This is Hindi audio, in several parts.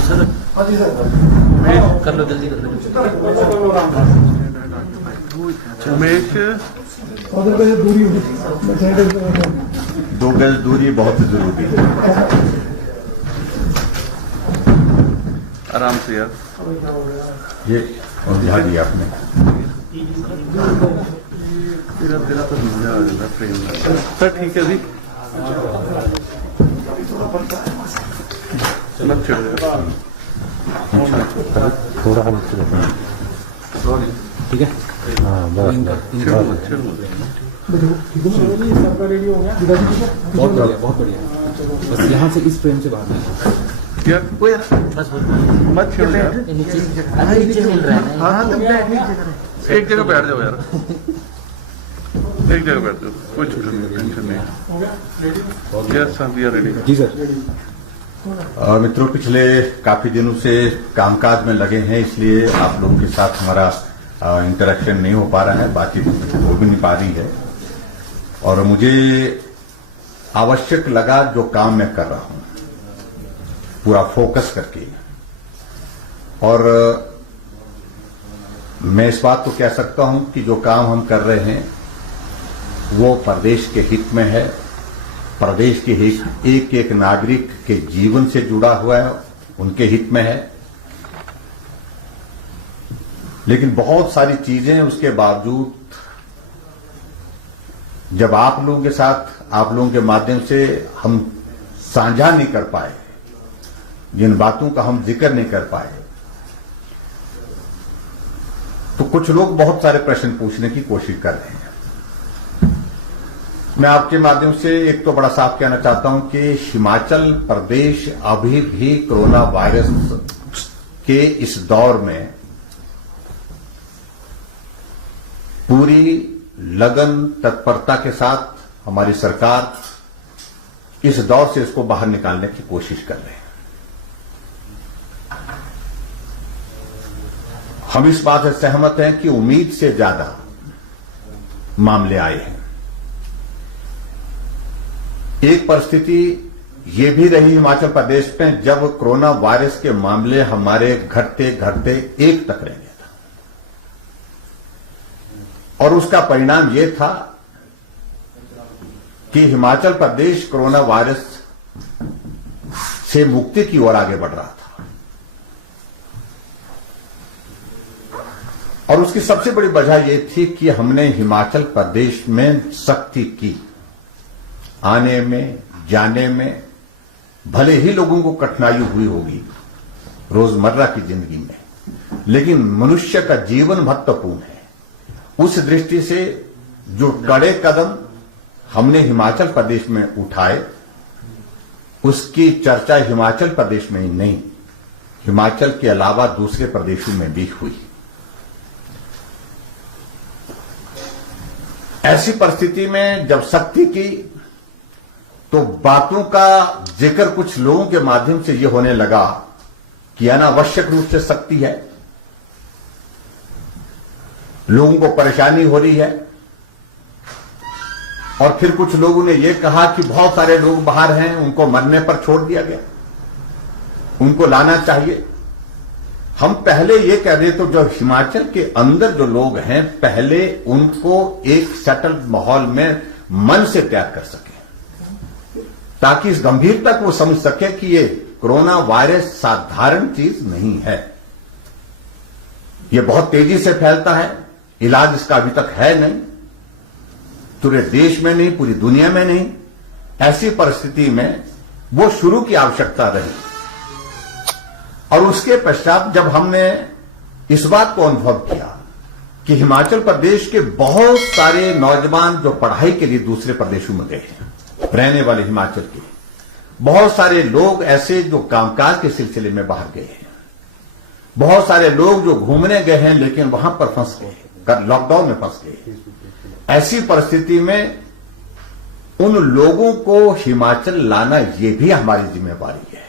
सर कर लो, जल्दी कर लो। उमेश, 2 गज दूरी बहुत जरूरी है। आराम से यार। ये समझा दिया आपने। तेरा तो मजा आ जाएगा ट्रेन में। सर ठीक है जी, मत छेड़ो। थोड़ा हम ठीक है। हाँ बस छेड़ो मत, छेड़ो मत। बहुत बढ़िया, बहुत बढ़िया। बस यहाँ से इस फ्रेम से बाहर नहीं। यार बस मत छेड़ो यार। नीचे मिल रहा है ना। हाँ एक जगह बैठ जाओ यार, एक जगह बैठ जाओ, कोई टेंशन नहीं। Yes sir, we are ready. जी सर। मित्रों, पिछले काफी दिनों से कामकाज में लगे हैं, इसलिए आप लोगों के साथ हमारा इंटरेक्शन नहीं हो पा रहा है, बातचीत हो भी नहीं पा रही है। और मुझे आवश्यक लगा जो काम मैं कर रहा हूं पूरा फोकस करके, और मैं इस बात को कह सकता हूं कि जो काम हम कर रहे हैं वो प्रदेश के हित में है, प्रदेश के एक एक नागरिक के जीवन से जुड़ा हुआ है, उनके हित में है। लेकिन बहुत सारी चीजें उसके बावजूद जब आप लोगों के साथ, आप लोगों के माध्यम से हम साझा नहीं कर पाए, जिन बातों का हम जिक्र नहीं कर पाए, तो कुछ लोग बहुत सारे प्रश्न पूछने की कोशिश कर रहे हैं। मैं आपके माध्यम से एक तो बड़ा साफ कहना चाहता हूं कि हिमाचल प्रदेश अभी भी कोरोना वायरस के इस दौर में पूरी लगन तत्परता के साथ हमारी सरकार इस दौर से इसको बाहर निकालने की कोशिश कर रहे हैं। हम इस बात से सहमत हैं कि उम्मीद से ज्यादा मामले आए हैं। एक परिस्थिति ये भी रही हिमाचल प्रदेश में जब कोरोना वायरस के मामले हमारे घटते घटते 1 तक रह गया था, और उसका परिणाम ये था कि हिमाचल प्रदेश कोरोना वायरस से मुक्ति की ओर आगे बढ़ रहा था। और उसकी सबसे बड़ी वजह यह थी कि हमने हिमाचल प्रदेश में सख्ती की। आने में जाने में भले ही लोगों को कठिनाई हुई होगी रोजमर्रा की जिंदगी में, लेकिन मनुष्य का जीवन महत्वपूर्ण है। उस दृष्टि से जो कड़े कदम हमने हिमाचल प्रदेश में उठाए, उसकी चर्चा हिमाचल प्रदेश में ही नहीं, हिमाचल के अलावा दूसरे प्रदेशों में भी हुई। ऐसी परिस्थिति में जब सख्ती की तो बातों का जिक्र कुछ लोगों के माध्यम से यह होने लगा कि अनावश्यक रूप से सख्ती है, लोगों को परेशानी हो रही है। और फिर कुछ लोगों ने यह कहा कि बहुत सारे लोग बाहर हैं, उनको मरने पर छोड़ दिया गया, उनको लाना चाहिए। हम पहले ये कह रहे तो जो हिमाचल के अंदर जो लोग हैं, पहले उनको एक सेटल माहौल में मन से तैयार कर सके, ताकि इस गंभीरता को समझ सके कि ये कोरोना वायरस साधारण चीज नहीं है, ये बहुत तेजी से फैलता है, इलाज इसका अभी तक है नहीं, पूरे देश में नहीं, पूरी दुनिया में नहीं। ऐसी परिस्थिति में वो शुरू की आवश्यकता रही। और उसके पश्चात जब हमने इस बात को अनुभव किया कि हिमाचल प्रदेश के बहुत सारे नौजवान जो पढ़ाई के लिए दूसरे प्रदेशों में गए हैं, रहने वाले हिमाचल के बहुत सारे लोग ऐसे जो कामकाज के सिलसिले में बाहर गए हैं, बहुत सारे लोग जो घूमने गए हैं लेकिन वहां पर फंस गए, लॉकडाउन में फंस गए। ऐसी परिस्थिति में उन लोगों को हिमाचल लाना यह भी हमारी जिम्मेवारी है।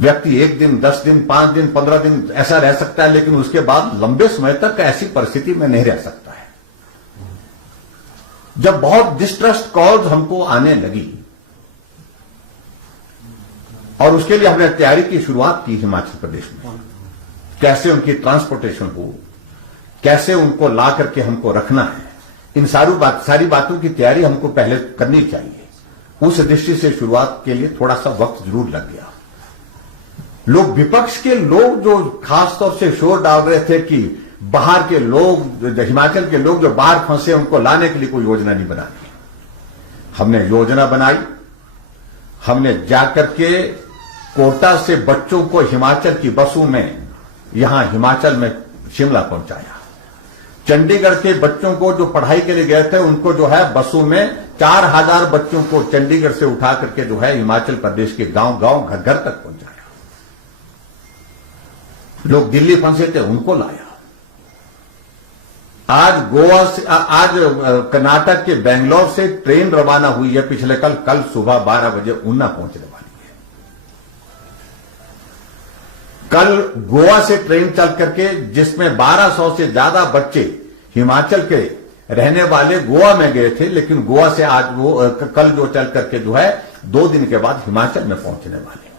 व्यक्ति 1 दिन, 10 दिन, 5 दिन, 15 दिन ऐसा रह सकता है, लेकिन उसके बाद लंबे समय तक ऐसी परिस्थिति में नहीं रह सकता है। जब बहुत डिस्ट्रेस्ड कॉल्स हमको आने लगी और उसके लिए हमने तैयारी की शुरुआत की हिमाचल प्रदेश में। कैसे उनकी ट्रांसपोर्टेशन हो, कैसे उनको ला करके हमको रखना है, इन सारी बातों की तैयारी हमको पहले करनी चाहिए। उस दृष्टि से शुरुआत के लिए थोड़ा सा वक्त जरूर लग गया। लोग, विपक्ष के लोग जो खासतौर से शोर डाल रहे थे कि बाहर के लोग, हिमाचल के लोग जो बाहर फंसे उनको लाने के लिए कोई योजना नहीं बनानी। हमने योजना बनाई। हमने जाकर के कोटा से बच्चों को हिमाचल की बसों में यहां हिमाचल में शिमला पहुंचाया। चंडीगढ़ के बच्चों को जो पढ़ाई के लिए गए थे उनको जो है बसों में 4000 बच्चों को चंडीगढ़ से उठा करके जो है हिमाचल प्रदेश के गांव-गांव, घर-घर तक पहुंचाया। लोग दिल्ली फंसे थे, उनको लाया। आज गोवा से, आज कर्नाटक के बेंगलोर से ट्रेन रवाना हुई है पिछले कल सुबह 12 बजे ऊना पहुंचने वाली है। कल गोवा से ट्रेन चल करके जिसमें 1200 से ज्यादा बच्चे हिमाचल के रहने वाले गोवा में गए थे, लेकिन गोवा से आज वो कल जो चल करके जो है 2 दिन के बाद हिमाचल में पहुंचने वाले।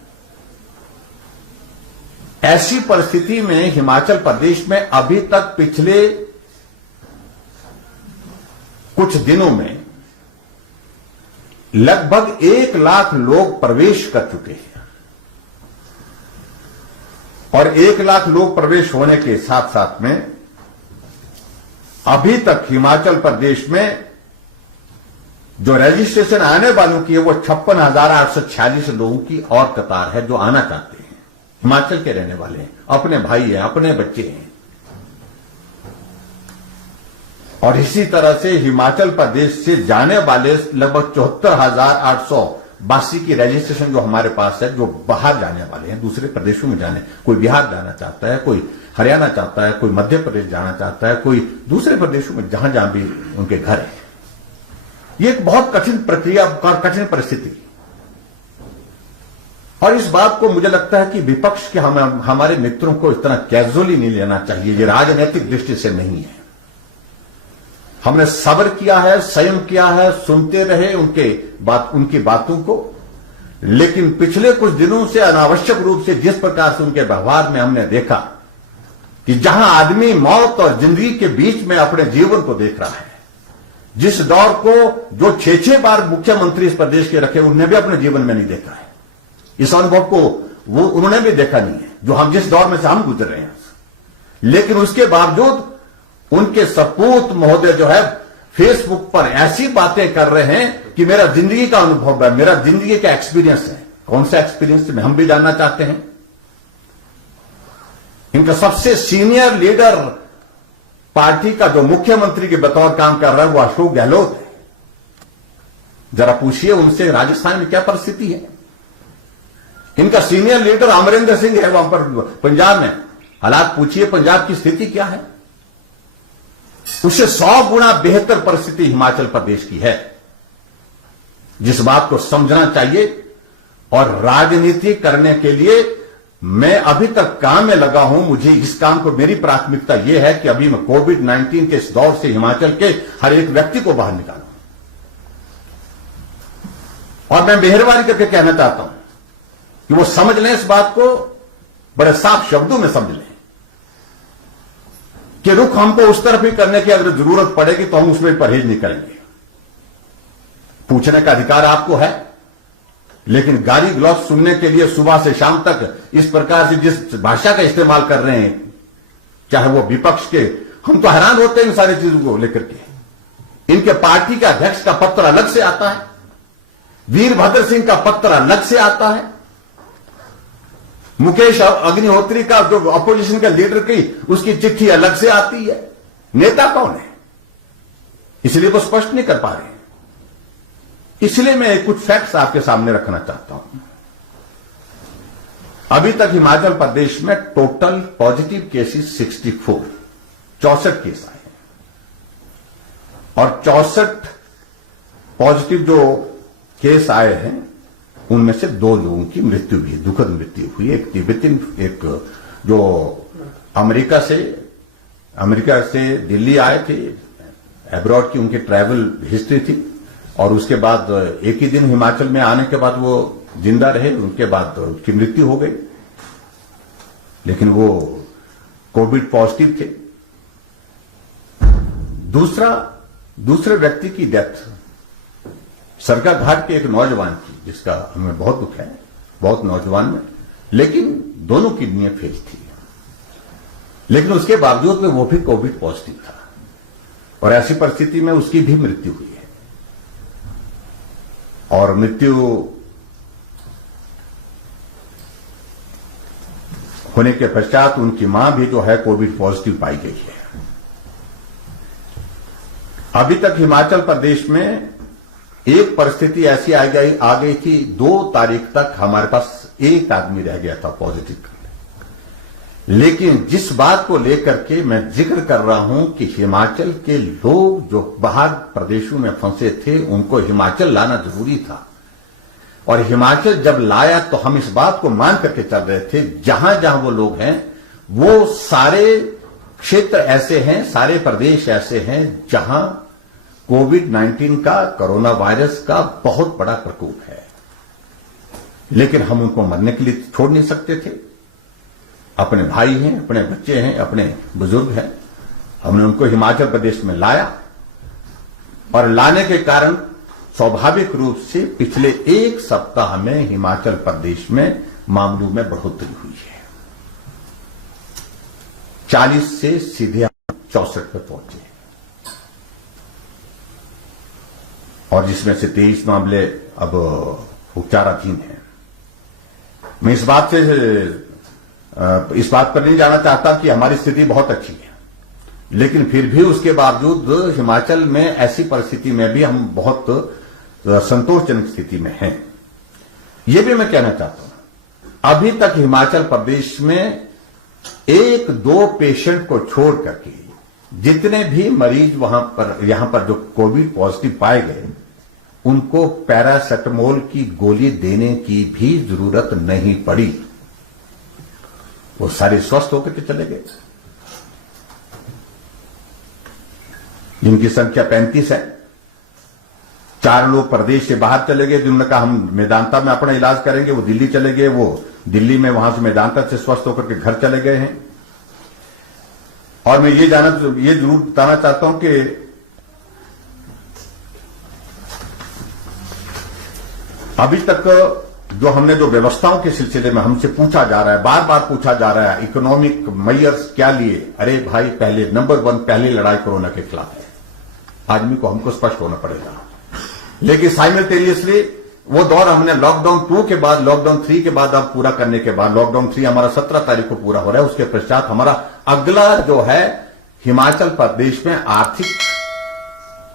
ऐसी परिस्थिति में हिमाचल प्रदेश में अभी तक पिछले कुछ दिनों में लगभग 1 लाख लोग प्रवेश कर चुके हैं। और 1 लाख लोग प्रवेश होने के साथ साथ में अभी तक हिमाचल प्रदेश में जो रजिस्ट्रेशन आने वालों की है वो 56,846 लोगों की और कतार है जो आना चाहते हैं, हिमाचल के रहने वाले हैं, अपने भाई हैं, अपने बच्चे हैं। और इसी तरह से हिमाचल प्रदेश से जाने वाले लगभग 74,882 की रजिस्ट्रेशन जो हमारे पास है, जो बाहर जाने वाले हैं, दूसरे प्रदेशों में जाने, कोई बिहार जाना चाहता है, कोई हरियाणा चाहता है, कोई मध्य प्रदेश जाना चाहता है, कोई दूसरे प्रदेशों में जहां जहां भी उनके घर है। ये एक बहुत कठिन प्रक्रिया और कठिन परिस्थिति। और इस बात को मुझे लगता है कि विपक्ष के हमारे मित्रों को इतना कैजुअली नहीं लेना चाहिए। ये राजनीतिक दृष्टि से नहीं है। हमने सब्र किया है, संयम किया है, सुनते रहे उनकी बातों को। लेकिन पिछले कुछ दिनों से अनावश्यक रूप से जिस प्रकार से उनके व्यवहार में हमने देखा कि जहां आदमी मौत और जिंदगी के बीच में अपने जीवन को देख रहा है, जिस दौर को जो 6-6 बार मुख्यमंत्री इस प्रदेश के रखे उन्होंने भी अपने जीवन में नहीं देखा है, इस अनुभव को वो उन्होंने भी देखा नहीं है जो हम जिस दौर में से हम गुजर रहे हैं। लेकिन उसके बावजूद उनके सपूत महोदय जो है फेसबुक पर ऐसी बातें कर रहे हैं कि मेरा जिंदगी का अनुभव है, मेरा जिंदगी का एक्सपीरियंस है। कौन सा एक्सपीरियंस है हम भी जानना चाहते हैं। इनका सबसे सीनियर लीडर पार्टी का जो मुख्यमंत्री के बतौर काम कर रहा है वो अशोक गहलोत है। जरा पूछिए उनसे राजस्थान में क्या परिस्थिति है। इनका सीनियर लीडर अमरिंदर सिंह है वहां पर पंजाब में, हालात पूछिए पंजाब की स्थिति क्या है। उससे 100 गुना बेहतर परिस्थिति हिमाचल प्रदेश की है, जिस बात को समझना चाहिए। और राजनीति करने के लिए मैं अभी तक काम में लगा हूं। मुझे इस काम को, मेरी प्राथमिकता यह है कि अभी मैं कोविड-19 के इस दौर से हिमाचल के हर एक व्यक्ति को बाहर निकालूं। और मैं मेहरबानी करके कहना चाहता हूं कि वो समझ लें, इस बात को बड़े साफ शब्दों में समझ लें कि रुख हमको उस तरफ ही करने की अगर जरूरत पड़ेगी तो हम उसमें परहेज नहीं करेंगे। पूछने का अधिकार आपको है, लेकिन गाली गलौज सुनने के लिए सुबह से शाम तक इस प्रकार से जिस भाषा का इस्तेमाल कर रहे हैं, चाहे वो विपक्ष के, हम तो हैरान होते हैं इन सारी चीजों को लेकर के। इनके पार्टी के अध्यक्ष का पत्र अलग से आता है, वीरभद्र सिंह का पत्र अलग से आता है, मुकेश अग्निहोत्री का जो अपोजिशन का लीडर की उसकी चिट्ठी अलग से आती है। नेता कौन है, इसलिए वो स्पष्ट नहीं कर पा रहे हैं। इसलिए मैं कुछ फैक्ट्स आपके सामने रखना चाहता हूं। अभी तक हिमाचल प्रदेश में टोटल पॉजिटिव केसेस 64 केस आए और 64 पॉजिटिव जो केस आए हैं उनमें से 2 लोगों की मृत्यु हुई, दुखद मृत्यु हुई। एक तिब्बतिन, एक जो अमेरिका से दिल्ली आए थे, एब्रॉड की उनकी ट्रैवल हिस्ट्री थी, और उसके बाद एक ही दिन हिमाचल में आने के बाद वो जिंदा रहे, उनके बाद उसकी मृत्यु हो गई, लेकिन वो कोविड पॉजिटिव थे। दूसरे व्यक्ति की डेथ सरका घाट के एक नौजवान की, जिसका हमें बहुत दुख है, बहुत नौजवान में, लेकिन दोनों किडनियां फेल थी, लेकिन उसके बावजूद में वो भी कोविड पॉजिटिव था और ऐसी परिस्थिति में उसकी भी मृत्यु हुई है। और मृत्यु होने के पश्चात उनकी मां भी जो है कोविड पॉजिटिव पाई गई है। अभी तक हिमाचल प्रदेश में एक परिस्थिति ऐसी आ गई थी, 2 तारीख तक हमारे पास एक आदमी रह गया था पॉजिटिव। लेकिन जिस बात को लेकर के मैं जिक्र कर रहा हूं कि हिमाचल के लोग जो बाहर प्रदेशों में फंसे थे, उनको हिमाचल लाना जरूरी था, और हिमाचल जब लाया तो हम इस बात को मान करके चल रहे थे, जहां जहां वो लोग हैं वो सारे क्षेत्र ऐसे हैं, सारे प्रदेश ऐसे हैं जहां कोविड-19 का, कोरोना वायरस का बहुत बड़ा प्रकोप है। लेकिन हम उनको मरने के लिए छोड़ नहीं सकते थे। अपने भाई हैं, अपने बच्चे हैं, अपने बुजुर्ग हैं, हमने उनको हिमाचल प्रदेश में लाया, और लाने के कारण स्वाभाविक रूप से पिछले 1 सप्ताह में हिमाचल प्रदेश में मामलों में बढ़ोतरी हुई है। 40 से सीधे 64 पे पहुंचे, और जिसमें से 23 मामले अब उपचाराधीन हैं। मैं इस बात पर नहीं जाना चाहता कि हमारी स्थिति बहुत अच्छी है, लेकिन फिर भी उसके बावजूद हिमाचल में ऐसी परिस्थिति में भी हम बहुत संतोषजनक स्थिति में हैं। यह भी मैं कहना चाहता हूं, अभी तक हिमाचल प्रदेश में 1-2 पेशेंट को छोड़ करके जितने भी मरीज यहां पर जो कोविड पॉजिटिव पाए गए, उनको पैरासेटामोल की गोली देने की भी जरूरत नहीं पड़ी। वो सारे स्वस्थ होकर के चले गए। जिनकी संख्या 35 है, 4 लोग प्रदेश से बाहर चले गए, जिन्होंने कहा हम मेदांता में अपना इलाज करेंगे, वो दिल्ली चले गए, वो दिल्ली में वहां से मेदांता से स्वस्थ होकर के घर चले गए हैं। और मैं ये जरूर बताना चाहता हूं कि अभी तक जो व्यवस्थाओं के सिलसिले में हमसे पूछा जा रहा है, बार बार पूछा जा रहा है, इकोनॉमिक मेजर्स क्या लिए? अरे भाई, नंबर 1 पहली लड़ाई कोरोना के खिलाफ है, आदमी को हमको स्पष्ट होना पड़ेगा। लेकिन साइमल्टेनियसली वो दौर हमने लॉकडाउन 2 के बाद, लॉकडाउन 3 के बाद अब पूरा करने के बाद, लॉकडाउन 3 हमारा 17 तारीख को पूरा हो रहा है, उसके पश्चात हमारा अगला जो है हिमाचल प्रदेश में आर्थिक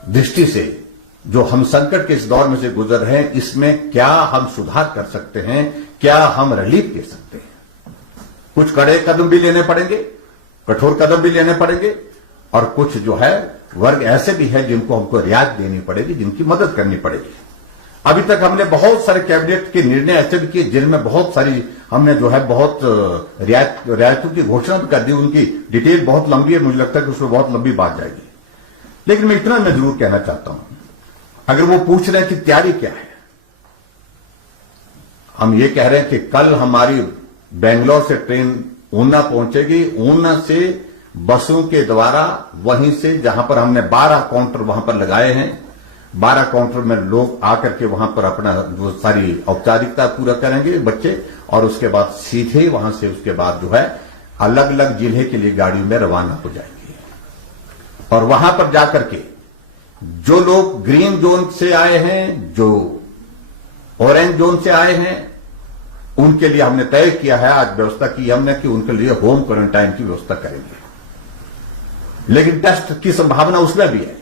दृष्टि से जो हम संकट के इस दौर में से गुजर रहे हैं, इसमें क्या हम सुधार कर सकते हैं, क्या हम रिलीफ दे सकते हैं। कुछ कड़े कदम भी लेने पड़ेंगे, कठोर कदम भी लेने पड़ेंगे, और कुछ जो है वर्ग ऐसे भी है जिनको हमको रियायत देनी पड़ेगी, जिनकी मदद करनी पड़ेगी। अभी तक हमने बहुत सारे कैबिनेट के निर्णय ऐसे भी किए जिनमें बहुत सारी हमने जो है बहुत रियायतों की घोषणा भी कर दी। उनकी डिटेल बहुत लंबी है, मुझे लगता है कि उसमें बहुत लंबी बात जाएगी। लेकिन मैं इतना जरूर कहना चाहता हूं, अगर वो पूछ रहे हैं कि तैयारी क्या है, हम ये कह रहे हैं कि कल हमारी बेंगलोर से ट्रेन ऊना पहुंचेगी, ऊना से बसों के द्वारा वहीं से जहां पर हमने 12 काउंटर वहां पर लगाए हैं, 12 काउंटर में लोग आकर के वहां पर अपना जो सारी औपचारिकता पूरा करेंगे बच्चे, और उसके बाद सीधे वहां से उसके बाद जो है अलग अलग जिले के लिए गाड़ियों में रवाना हो जाएंगे। और वहां पर जाकर के जो लोग ग्रीन जोन से आए हैं, जो ऑरेंज जोन से आए हैं, उनके लिए हमने तय किया है, आज व्यवस्था की हमने कि उनके लिए होम क्वारंटाइन की व्यवस्था करेंगे। लेकिन टेस्ट की संभावना उसमें भी है,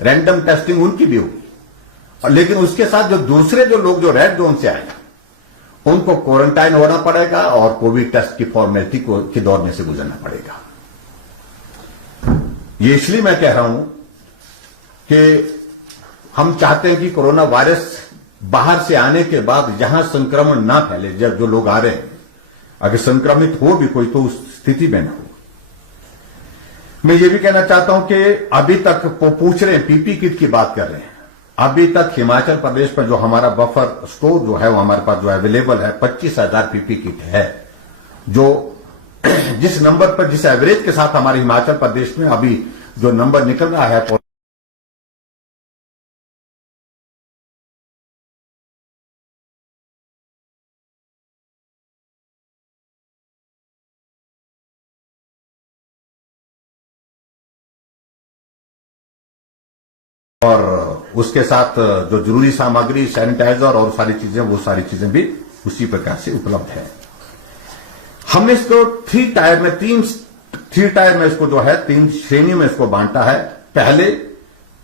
रैंडम टेस्टिंग उनकी भी होगी। लेकिन उसके साथ जो दूसरे जो लोग जो रेड जोन से आए, उनको क्वारंटाइन होना पड़ेगा और कोविड टेस्ट की फॉर्मेलिटी के दौर में से गुजरना पड़ेगा। ये इसलिए मैं कह रहा हूं कि हम चाहते हैं कि कोरोना वायरस बाहर से आने के बाद जहां संक्रमण ना फैले, जब जो लोग आ रहे हैं अगर संक्रमित हो भी कोई तो उस स्थिति में ना हो। मैं ये भी कहना चाहता हूं कि अभी तक वो पूछ रहे हैं, पीपी किट की बात कर रहे हैं। अभी तक हिमाचल प्रदेश में जो हमारा बफर स्टोर जो है वो हमारे पास जो अवेलेबल है 25,000 पीपी किट है, जो जिस नंबर पर, जिस एवरेज के साथ हमारे हिमाचल प्रदेश में अभी जो नंबर निकल रहा है और उसके साथ जो जरूरी सामग्री, सैनिटाइजर और सारी चीजें, वो सारी चीजें भी उसी प्रकार से उपलब्ध है। हमने इसको थ्री टायर में इसको जो है 3 श्रेणी में इसको बांटा है। पहले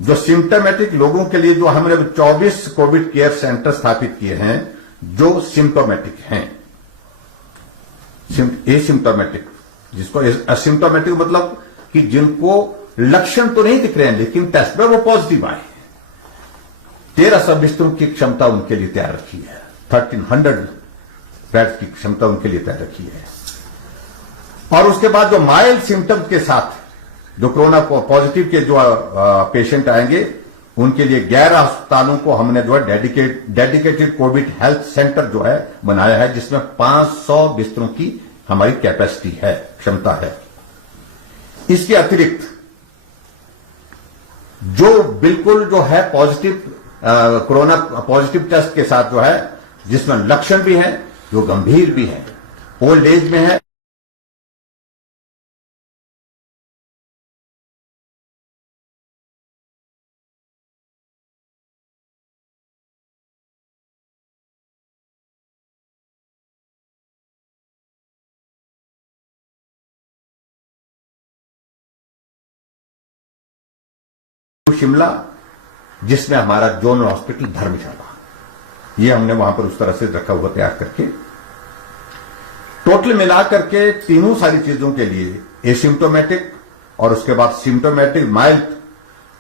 जो सिम्टोमेटिक लोगों के लिए जो हमने 24 कोविड केयर सेंटर स्थापित किए हैं, जो सिम्टोमेटिक हैं, एसिम्टोमेटिक, जिसको असिम्टोमेटिक मतलब कि जिनको लक्षण तो नहीं दिख रहे हैं लेकिन टेस्ट में वो पॉजिटिव आए, 1300 बिस्तरों की क्षमता उनके लिए तैयार रखी है, 1300 बेड की क्षमता उनके लिए तैयार रखी है। और उसके बाद जो माइल्ड सिम्टम के साथ जो कोरोना पॉजिटिव के जो पेशेंट आएंगे, उनके लिए 11 अस्पतालों को हमने जो है डेडिकेटेड कोविड हेल्थ सेंटर जो है बनाया है, जिसमें 500 बिस्तरों की हमारी कैपेसिटी है, क्षमता है। इसके अतिरिक्त जो बिल्कुल जो है पॉजिटिव कोरोना पॉजिटिव टेस्ट के साथ जो है, जिसमें लक्षण भी है, जो गंभीर भी है, ओल्ड एज में है, शिमला, जिसमें हमारा जोनल हॉस्पिटल धर्मशाला, ये हमने वहां पर उस तरह से रखा हुआ तैयार करके, टोटल मिलाकर के तीनों सारी चीजों के लिए एसिम्टोमेटिक और उसके बाद सिम्टोमेटिक माइल्ड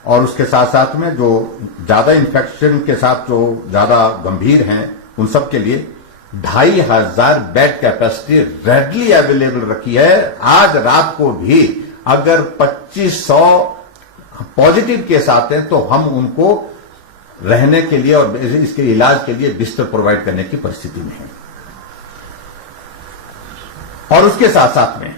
और उसके साथ साथ में जो ज्यादा इन्फेक्शन के साथ जो ज्यादा गंभीर हैं, उन सब के लिए 2,500 बेड कैपेसिटी रेडली अवेलेबल रखी है। आज रात को भी अगर 2500 पॉजिटिव केस आते हैं तो हम उनको रहने के लिए और इसके इलाज के लिए बिस्तर प्रोवाइड करने की परिस्थिति में है। और उसके साथ साथ में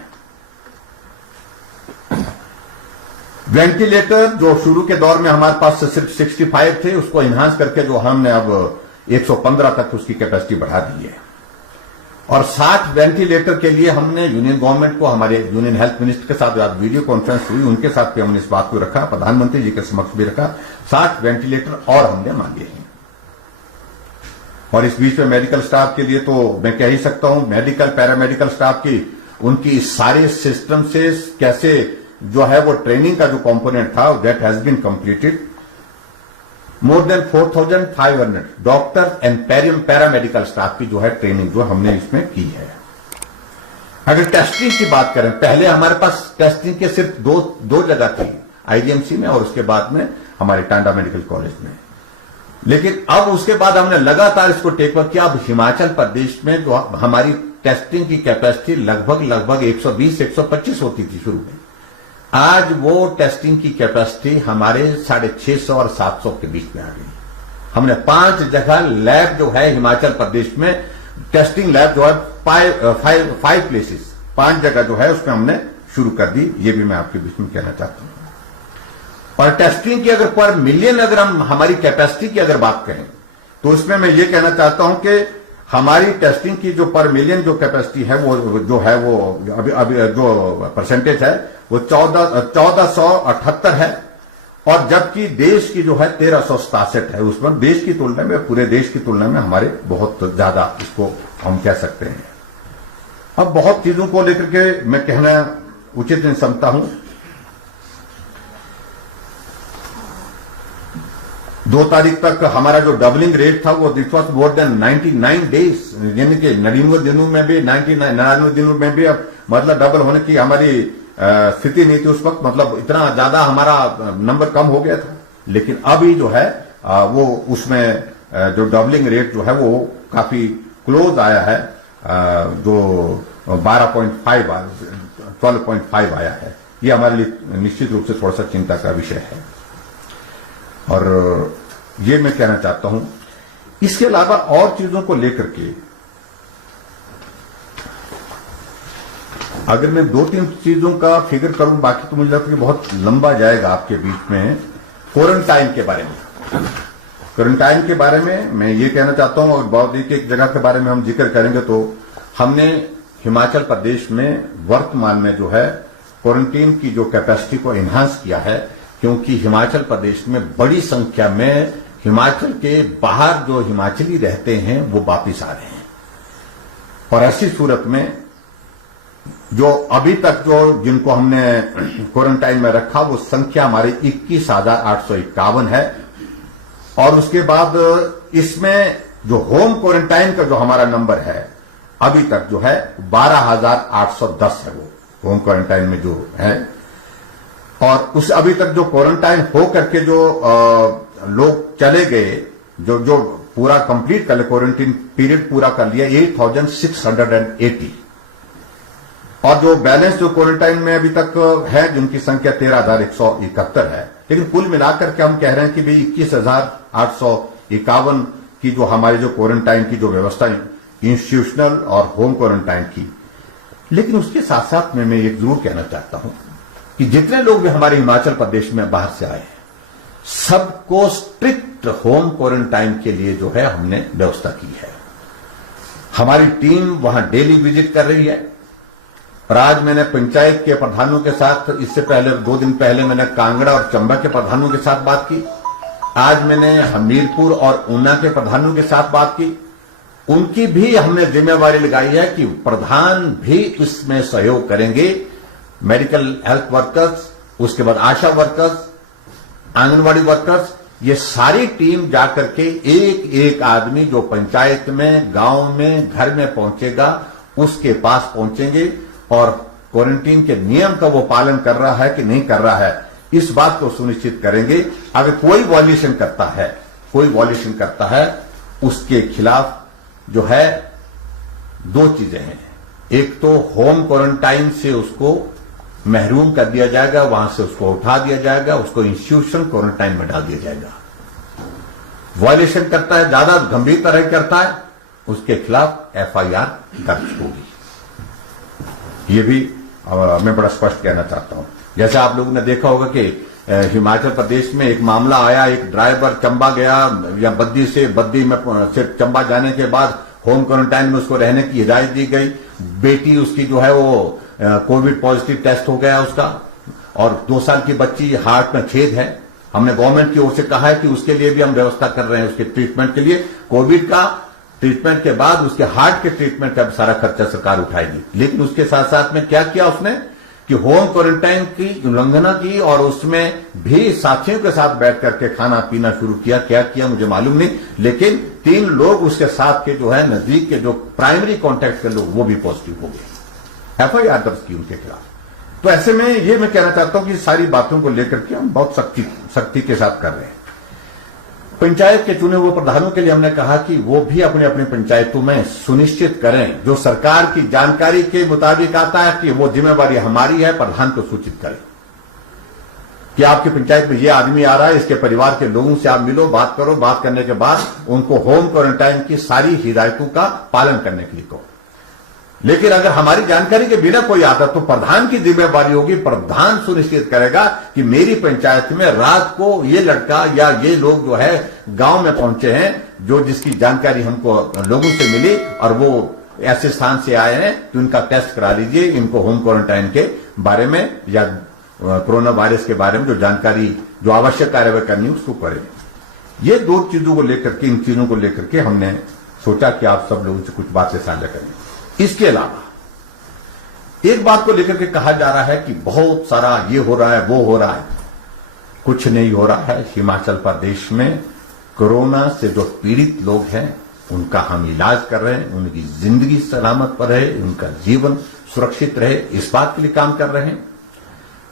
वेंटिलेटर जो शुरू के दौर में हमारे पास सिर्फ 65 थे, उसको इन्हांस करके जो हमने अब 115 तक उसकी कैपेसिटी बढ़ा दी है। और 60 वेंटिलेटर के लिए हमने यूनियन गवर्नमेंट को, हमारे यूनियन हेल्थ मिनिस्टर के साथ आज वीडियो कॉन्फ्रेंस हुई, उनके साथ भी हमने इस बात को रखा, प्रधानमंत्री जी के समक्ष भी रखा, 60 वेंटिलेटर और हमने मांगे हैं। और इस बीच में मेडिकल स्टाफ के लिए तो मैं कह ही सकता हूं, मेडिकल पैरामेडिकल स्टाफ की उनकी सारे सिस्टम से कैसे जो है वो ट्रेनिंग का जो कंपोनेंट था, that has been completed. More than 4,500 doctor and paramedical staff की जो है ट्रेनिंग जो हमने इसमें की है। अगर टेस्टिंग की बात करें, पहले हमारे पास टेस्टिंग के सिर्फ दो जगह थी, आईजीएमसी में और उसके बाद में हमारे टांडा मेडिकल कॉलेज में। लेकिन अब उसके बाद हमने लगातार इसको टेकअप किया। अब हिमाचल प्रदेश में जो हमारी टेस्टिंग की कैपेसिटी लगभग 120-125 होती थी शुरू में, आज वो टेस्टिंग की कैपेसिटी हमारे 650 और 700 के बीच में आ गई। हमने 5 जगह लैब जो है हिमाचल प्रदेश में, टेस्टिंग लैब जो है 5 प्लेसेस, 5 जगह जो है उसमें हमने शुरू कर दी। ये भी मैं आपके बीच में कहना चाहता हूं। और टेस्टिंग की अगर पर मिलियन अगर हम हमारी कैपेसिटी की अगर बात करें, तो उसमें मैं ये कहना चाहता हूं कि हमारी टेस्टिंग की जो पर मिलियन जो कैपेसिटी है वो जो है वो अभी जो परसेंटेज है वो 1478 है, और जबकि देश की जो है 1367 है। उसमें देश की तुलना में, पूरे देश की तुलना में हमारे बहुत ज्यादा इसको हम कह सकते हैं। अब बहुत चीजों को लेकर के मैं कहना उचित नहीं समझता हूं। 2 तारीख तक हमारा जो डबलिंग रेट था वो it was more than 99 days, यानी कि 99 दिनों में भी 99 दिनों में भी अब मतलब डबल होने की हमारी स्थिति नहीं थी उस वक्त। मतलब इतना ज्यादा हमारा नंबर कम हो गया था। लेकिन अभी जो है वो उसमें जो डबलिंग रेट जो है वो काफी क्लोज आया है, जो 12.5 आया है। ये हमारे लिए निश्चित रूप से थोड़ा सा चिंता का विषय है। और ये मैं कहना चाहता हूं। इसके अलावा और चीजों को लेकर के अगर मैं 2-3 चीजों का फिगर करूं, बाकी तो मुझे लगता है कि बहुत लंबा जाएगा आपके बीच में। क्वारंटाइन के बारे में, क्वारंटाइन के बारे में मैं ये कहना चाहता हूं, और बहुत एक जगह के बारे में हम जिक्र करेंगे तो हमने हिमाचल प्रदेश में वर्तमान में जो है क्वारंटीन की जो कैपेसिटी को एनहांस किया है, क्योंकि हिमाचल प्रदेश में बड़ी संख्या में हिमाचल के बाहर जो हिमाचली रहते हैं वो वापिस आ रहे हैं। और ऐसी सूरत में जो अभी तक जो जिनको हमने क्वारंटाइन में रखा वो संख्या हमारी 21,851 है। और उसके बाद इसमें जो होम क्वारंटाइन का जो हमारा नंबर है अभी तक जो है 12,810 है, वो होम क्वारंटाइन में जो है। और उस अभी तक जो क्वारंटाइन हो करके जो लोग चले गए, जो पूरा कंप्लीट कर क्वारंटीन पीरियड पूरा कर लिया 8,680। और जो बैलेंस जो क्वारंटाइन में अभी तक है जिनकी संख्या 13,171 है। लेकिन कुल मिलाकर के हम कह रहे हैं कि भाई 21,851 की जो हमारी जो क्वारंटाइन की जो व्यवस्था इंस्टीट्यूशनल और होम क्वारंटाइन की। लेकिन उसके साथ साथ में मैं एक जरूर कहना चाहता हूं कि जितने लोग भी हमारे हिमाचल प्रदेश में बाहर से आए हैं सबको स्ट्रिक्ट होम क्वारंटाइन के लिए जो है हमने व्यवस्था की है। हमारी टीम वहां डेली विजिट कर रही है। और आज मैंने पंचायत के प्रधानों के साथ, इससे पहले 2 दिन पहले मैंने कांगड़ा और चंबा के प्रधानों के साथ बात की। आज मैंने हमीरपुर और ऊना के प्रधानों के साथ बात की। उनकी भी हमने जिम्मेवारी लगाई है कि प्रधान भी इसमें सहयोग करेंगे। मेडिकल हेल्थ वर्कर्स, उसके बाद आशा वर्कर्स, आंगनवाड़ी वर्कर्स, ये सारी टीम जाकर के एक एक आदमी जो पंचायत में, गांव में, घर में पहुंचेगा उसके पास पहुंचेंगे और क्वारंटीन के नियम का वो पालन कर रहा है कि नहीं कर रहा है इस बात को सुनिश्चित करेंगे। अगर कोई वॉल्यूशन करता है उसके खिलाफ जो है 2 चीजें हैं। एक तो होम क्वारंटाइन से उसको महरूम कर दिया जाएगा, वहां से उसको उठा दिया जाएगा, उसको इंस्टीट्यूशन क्वारंटाइन में डाल दिया जाएगा। वॉल्यूशन करता है, ज्यादा गंभीर तरह करता है, उसके खिलाफ FIR दर्ज होगी। ये भी मैं बड़ा स्पष्ट कहना चाहता हूं। जैसे आप लोगों ने देखा होगा कि हिमाचल प्रदेश में एक मामला आया, एक ड्राइवर चंबा गया या बद्दी में सिर्फ चंबा जाने के बाद होम क्वारंटाइन में उसको रहने की हिदायत दी गई। बेटी उसकी जो है वो कोविड पॉजिटिव टेस्ट हो गया उसका, और 2 साल की बच्ची हार्ट में छेद है। हमने गवर्नमेंट की ओर से कहा है कि उसके लिए भी हम व्यवस्था कर रहे हैं, उसके ट्रीटमेंट के लिए। कोविड का ट्रीटमेंट के बाद उसके हार्ट के ट्रीटमेंट का सारा खर्चा सरकार उठाएगी। लेकिन उसके साथ साथ में क्या किया उसने कि होम क्वारंटाइन की उल्लंघना की और उसमें भी साथियों के साथ बैठ करके खाना पीना शुरू किया। क्या किया मुझे मालूम नहीं, लेकिन 3 लोग उसके साथ के जो है नजदीक के जो प्राइमरी कॉन्टैक्ट के लोग वो भी पॉजिटिव हो गए। FIR दर्ज की उनके खिलाफ। तो ऐसे में ये मैं कहना चाहता हूं कि सारी बातों को लेकर के हम बहुत सख्ती के साथ कर रहे हैं। पंचायत के चुने हुए प्रधानों के लिए हमने कहा कि वो भी अपने अपने पंचायतों में सुनिश्चित करें, जो सरकार की जानकारी के मुताबिक आता है कि वो जिम्मेवारी हमारी है, प्रधान को सूचित करें कि आपकी पंचायत में ये आदमी आ रहा है, इसके परिवार के लोगों से आप मिलो, बात करो। बात करने के बाद उनको होम क्वारंटाइन की सारी हिदायतों का पालन करने के लिए कहो। लेकिन अगर हमारी जानकारी के बिना कोई आता तो प्रधान की जिम्मेवारी होगी। प्रधान सुनिश्चित करेगा कि मेरी पंचायत में रात को ये लड़का या ये लोग जो है गांव में पहुंचे हैं, जो जिसकी जानकारी हमको लोगों से मिली और वो ऐसे स्थान से आए हैं, तो इनका टेस्ट करा लीजिए। इनको होम क्वारंटाइन के बारे में या कोरोना वायरस के बारे में जो जानकारी, जो आवश्यक कार्रवाई करनी है उसको करें। ये 2 चीजों को लेकर के, इन चीजों को लेकर के हमने सोचा कि आप सब लोगों से कुछ बातें साझा करें। इसके अलावा एक बात को लेकर के कहा जा रहा है कि बहुत सारा ये हो रहा है, वो हो रहा है। कुछ नहीं हो रहा है। हिमाचल प्रदेश में कोरोना से जो पीड़ित लोग हैं उनका हम इलाज कर रहे हैं, उनकी जिंदगी सलामत पर रहे, उनका जीवन सुरक्षित रहे, इस बात के लिए काम कर रहे हैं।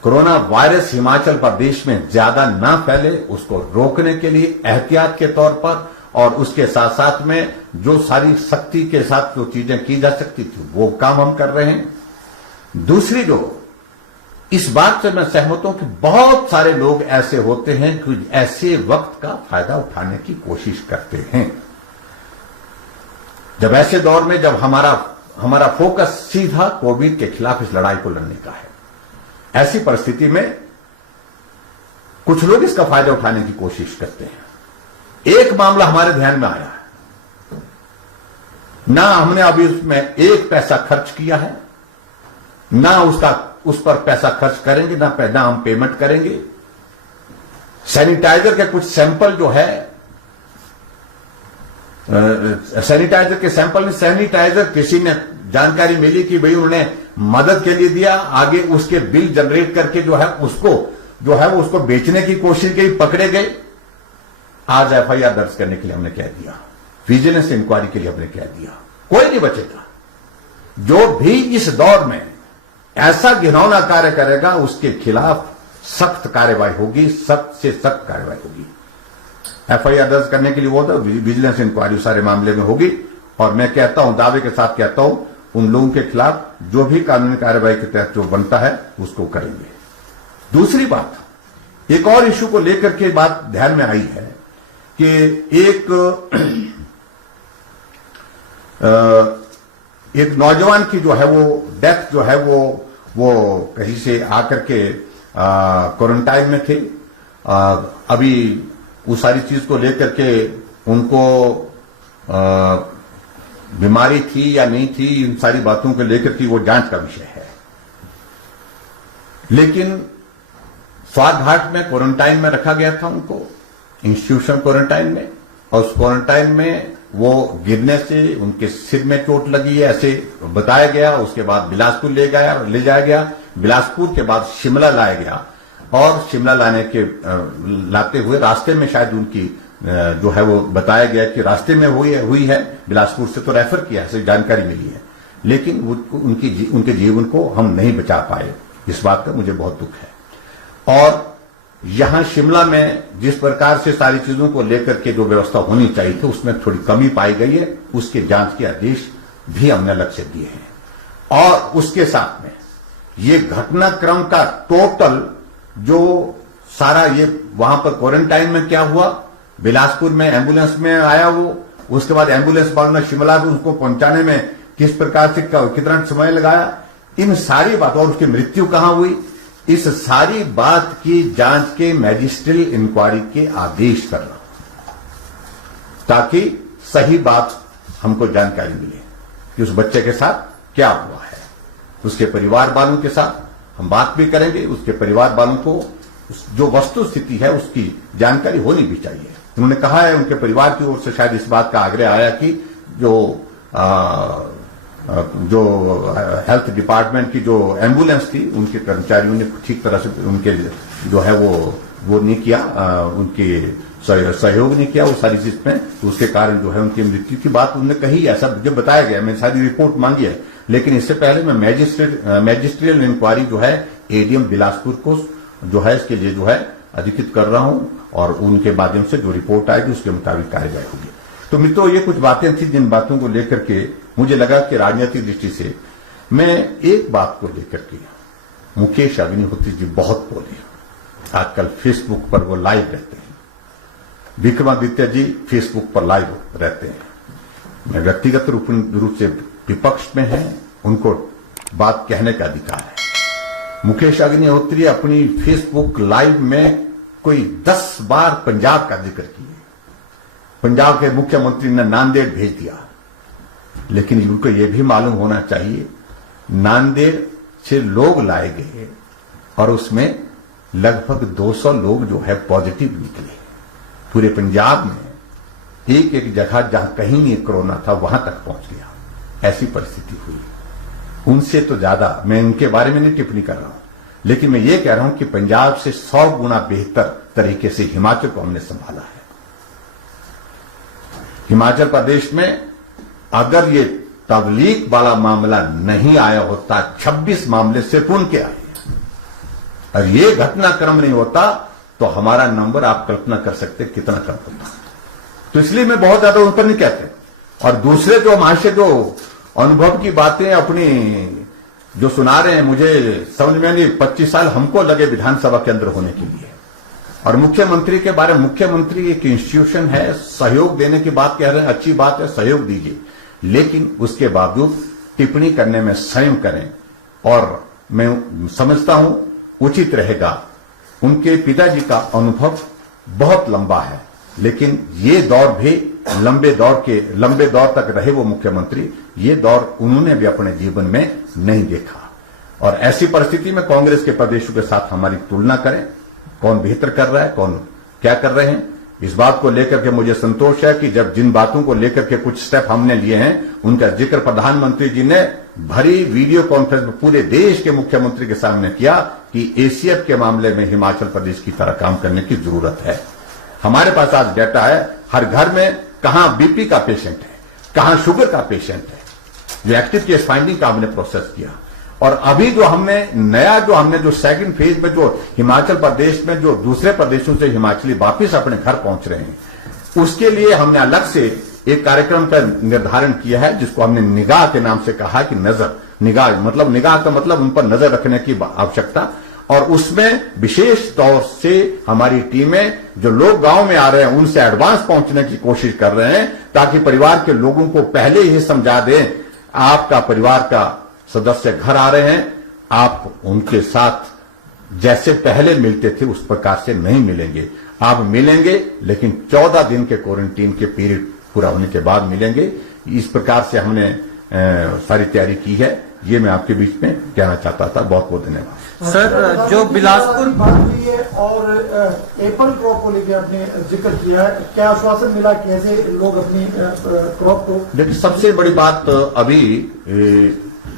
कोरोना वायरस हिमाचल प्रदेश में ज्यादा ना फैले उसको रोकने के लिए एहतियात के तौर पर और उसके साथ साथ में जो सारी सख्ती के साथ जो चीजें की जा सकती थी वो काम हम कर रहे हैं। दूसरी जो इस बात से मैं सहमत हूं कि बहुत सारे लोग ऐसे होते हैं कि ऐसे वक्त का फायदा उठाने की कोशिश करते हैं। जब ऐसे दौर में जब हमारा फोकस सीधा कोविड के खिलाफ इस लड़ाई को लड़ने का है, ऐसी परिस्थिति में कुछ लोग इसका फायदा उठाने की कोशिश करते हैं। एक मामला हमारे ध्यान में आया है, ना हमने अभी उसमें एक पैसा खर्च किया है, ना उस पर पैसा खर्च करेंगे, ना हम पेमेंट करेंगे। सैनिटाइजर के कुछ सैंपल जो है, सैनिटाइजर के सैंपल में सैनिटाइजर किसी ने जानकारी मिली कि भाई उन्होंने मदद के लिए दिया, आगे उसके बिल जनरेट करके जो है उसको बेचने की कोशिश की, पकड़े गए। आज एफआईआर दर्ज करने के लिए हमने कह दिया, विजिलेंस इंक्वायरी के लिए हमने कह दिया, कोई नहीं बचेगा। जो भी इस दौर में ऐसा घिनौना कार्य करेगा उसके खिलाफ सख्त कार्रवाई होगी, सख्त से सख्त कार्रवाई होगी। एफआईआर दर्ज करने के लिए वो तो विजिलेंस इंक्वायरी सारे मामले में होगी, और मैं कहता हूं, दावे के साथ कहता हूं, उन लोगों के खिलाफ जो भी कानूनी कार्रवाई के तहत जो बनता है उसको करेंगे। दूसरी बात, एक और इश्यू को लेकर के बात ध्यान में आई है कि एक नौजवान की जो है वो डेथ जो है वो कहीं से आकर के क्वारंटाइन में थे। अभी उस सारी चीज को लेकर के उनको बीमारी थी या नहीं थी, इन सारी बातों को लेकर के वो जांच का विषय है। लेकिन स्वारघाट में क्वारंटाइन में रखा गया था उनको, इंस्टीट्यूशन क्वारंटाइन में, और उस क्वारंटाइन में वो गिरने से उनके सिर में चोट लगी है ऐसे बताया गया। उसके बाद बिलासपुर ले जाया गया, बिलासपुर के बाद शिमला लाया गया, और शिमला लाते हुए रास्ते में शायद उनकी जो है वो बताया गया कि रास्ते में हुई है, बिलासपुर से तो रेफर किया, ऐसी जानकारी मिली है। लेकिन उनके जीवन को हम नहीं बचा पाए, इस बात का मुझे बहुत दुख है। और यहां शिमला में जिस प्रकार से सारी चीजों को लेकर के जो व्यवस्था होनी चाहिए थी उसमें थोड़ी कमी पाई गई है, उसके जांच के आदेश भी हमने अलग से दिए हैं। और उसके साथ में ये घटनाक्रम का टोटल जो सारा ये वहां पर क्वारंटाइन में क्या हुआ, बिलासपुर में एम्बुलेंस में आया वो, उसके बाद एम्बुलेंस वालों ने शिमला में उसको पहुंचाने में किस प्रकार से कितना समय लगाया, इन सारी बातों, और उसकी मृत्यु कहां हुई, इस सारी बात की जांच के मैजिस्ट्रियल इंक्वायरी के आदेश करना, ताकि सही बात हमको जानकारी मिले कि उस बच्चे के साथ क्या हुआ है। उसके परिवार वालों के साथ हम बात भी करेंगे, उसके परिवार वालों को जो वस्तु स्थिति है उसकी जानकारी होनी भी चाहिए। उन्होंने कहा है, उनके परिवार की ओर से शायद इस बात का आग्रह आया कि जो हेल्थ डिपार्टमेंट की जो एम्बुलेंस थी उनके कर्मचारियों ने ठीक तरह से उनके जो है वो नहीं किया, उनके सहयोग नहीं किया वो सारी चीज में, तो उसके कारण जो है उनकी मृत्यु की बात उन्होंने कही, ऐसा मुझे बताया गया। मैंने सारी रिपोर्ट मांगी है, लेकिन इससे पहले मैं मैजिस्ट्रियल इंक्वायरी जो है एडीएम बिलासपुर को जो है इसके लिए जो है अधिकृत कर रहा हूं, और उनके माध्यम से जो रिपोर्ट आएगी उसके मुताबिक कार्यवाही होगी। तो मित्रों, ये कुछ बातें थी जिन बातों को लेकर के मुझे लगा कि राजनीतिक दृष्टि से मैं एक बात को लेकर के, मुकेश अग्निहोत्री जी बहुत बोले, आजकल फेसबुक पर वो लाइव रहते हैं, विक्रमादित्य जी फेसबुक पर लाइव रहते हैं। मैं व्यक्तिगत रूप से विपक्ष में है, उनको बात कहने का अधिकार है। मुकेश अग्निहोत्री अपनी फेसबुक लाइव में कोई 10 बार पंजाब का जिक्र किए, पंजाब के मुख्यमंत्री ने नांदेड़ भेज दिया, लेकिन उनको यह भी मालूम होना चाहिए नांदेड़ से लोग लाए गए और उसमें लगभग 200 लोग जो है पॉजिटिव निकले। पूरे पंजाब में एक एक जगह जहां कहीं नहीं कोरोना था वहां तक पहुंच गया, ऐसी परिस्थिति हुई। उनसे तो ज्यादा मैं उनके बारे में नहीं टिप्पणी कर रहा हूं, लेकिन मैं ये कह रहा हूं कि पंजाब से 100 गुना बेहतर तरीके से हिमाचल को हमने संभाला है। हिमाचल प्रदेश में अगर ये तबलीग वाला मामला नहीं आया होता, 26 मामले सिर्फ उनके आए, और ये घटनाक्रम नहीं होता तो हमारा नंबर आप कल्पना कर सकते कितना कम होता। तो इसलिए मैं बहुत ज्यादा उन पर नहीं कहते। और दूसरे जो महाशय जो अनुभव की बातें अपनी जो सुना रहे हैं मुझे समझ में नहीं, 25 साल हमको लगे विधानसभा के अंदर होने के लिए। और मुख्यमंत्री के बारे में, मुख्यमंत्री एक इंस्टीट्यूशन है, सहयोग देने की बात कह रहे हैं, अच्छी बात है, सहयोग दीजिए, लेकिन उसके बावजूद टिप्पणी करने में संयम करें। और मैं समझता हूं उचित रहेगा, उनके पिताजी का अनुभव बहुत लंबा है, लेकिन ये दौर भी लंबे दौर तक रहे वो मुख्यमंत्री, ये दौर उन्होंने भी अपने जीवन में नहीं देखा। और ऐसी परिस्थिति में कांग्रेस के प्रदेशों के साथ हमारी तुलना करें, कौन बेहतर कर रहा है, कौन क्या कर रहे हैं, इस बात को लेकर के मुझे संतोष है कि जब जिन बातों को लेकर के कुछ स्टेप हमने लिए हैं, उनका जिक्र प्रधानमंत्री जी ने भरी वीडियो कॉन्फ्रेंस में पूरे देश के मुख्यमंत्री के सामने किया कि एसीएफ के मामले में हिमाचल प्रदेश की तरह काम करने की जरूरत है। हमारे पास आज डेटा है, हर घर में कहां बीपी का पेशेंट है, कहां शुगर का पेशेंट है, जो एक्टिव केस फाइंडिंग का हमने प्रोसेस किया। और अभी जो हमने जो सेकंड फेज में जो हिमाचल प्रदेश में जो दूसरे प्रदेशों से हिमाचली वापिस अपने घर पहुंच रहे हैं, उसके लिए हमने अलग से एक कार्यक्रम का निर्धारण किया है, जिसको हमने निगाह के नाम से कहा कि निगाह का मतलब उन पर नजर रखने की आवश्यकता। और उसमें विशेष तौर से हमारी टीमें जो लोग गांव में आ रहे हैं उनसे एडवांस पहुंचने की कोशिश कर रहे हैं, ताकि परिवार के लोगों को पहले ही समझा दें, आपका परिवार का सदस्य घर आ रहे हैं, आप उनके साथ जैसे पहले मिलते थे उस प्रकार से नहीं मिलेंगे, आप मिलेंगे लेकिन 14 दिन के क्वारंटीन के पीरियड पूरा होने के बाद मिलेंगे। इस प्रकार से हमने सारी तैयारी की है, ये मैं आपके बीच में कहना चाहता था। बहुत बहुत धन्यवाद। सर, जो बिलासपुर बात हुई है और एप्पल क्रॉप को लेकर आपने जिक्र किया है, क्या आश्वासन मिला, कैसे लोग अपनी क्रॉप को? देखिए, सबसे बड़ी बात अभी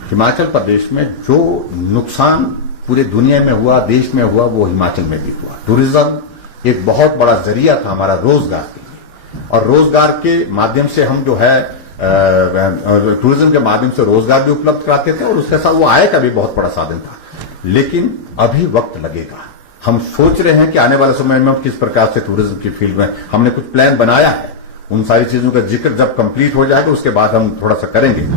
हिमाचल प्रदेश में जो नुकसान पूरे दुनिया में हुआ, देश में हुआ, वो हिमाचल में भी हुआ। टूरिज्म एक बहुत बड़ा जरिया था हमारा रोजगार के लिए, और रोजगार के माध्यम से हम जो है टूरिज्म के माध्यम से रोजगार भी उपलब्ध कराते थे, और उसके साथ वो आय का भी बहुत बड़ा साधन था। लेकिन अभी वक्त लगेगा, हम सोच रहे हैं कि आने वाले समय में किस प्रकार से टूरिज्म की फील्ड में हमने कुछ प्लान बनाया है, उन सारी चीजों का जिक्र जब कंप्लीट हो जाएगा उसके बाद हम थोड़ा सा करेंगे।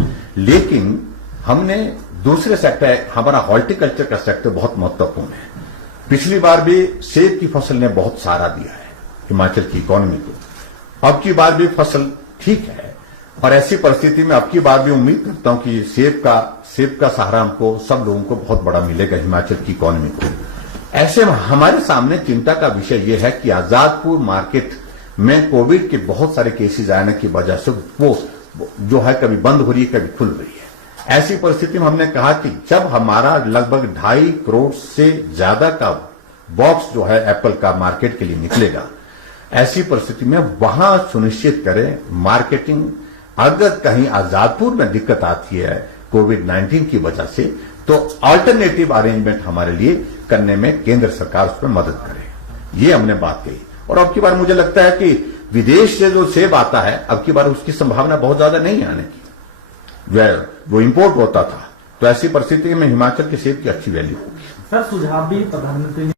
लेकिन हमने दूसरे सेक्टर, हमारा हॉर्टिकल्चर का सेक्टर बहुत महत्वपूर्ण है। पिछली बार भी सेब की फसल ने बहुत सहारा दिया है हिमाचल की इकोनॉमी को, अब की बार भी फसल ठीक है, और ऐसी परिस्थिति में अब की बार भी उम्मीद करता हूं कि सेब का सहारा हमको, सब लोगों को बहुत बड़ा मिलेगा हिमाचल की इकोनॉमी को। ऐसे में हमारे सामने चिंता का विषय यह है कि आजादपुर मार्केट में कोविड के बहुत सारे केसेस आने की वजह से वो जो है कभी बंद हो रही है, कभी खुल रही है। ऐसी परिस्थिति में हमने कहा कि जब हमारा लगभग 2.5 करोड़ से ज्यादा का बॉक्स जो है एप्पल का मार्केट के लिए निकलेगा, ऐसी परिस्थिति में वहां सुनिश्चित करें मार्केटिंग। अगर कहीं आजादपुर में दिक्कत आती है कोविड-19 की वजह से, तो अल्टरनेटिव अरेंजमेंट हमारे लिए करने में केंद्र सरकार उस पर मदद करे, ये हमने बात कही। और अब की बार मुझे लगता है कि विदेश से जो सेब आता है, अब की बार उसकी संभावना बहुत ज्यादा नहीं आने की, वो इंपोर्ट होता था। तो ऐसी परिस्थिति में हिमाचल के सेब की अच्छी वैल्यू होगी। सर, सुझाव भी प्रधानमंत्री ने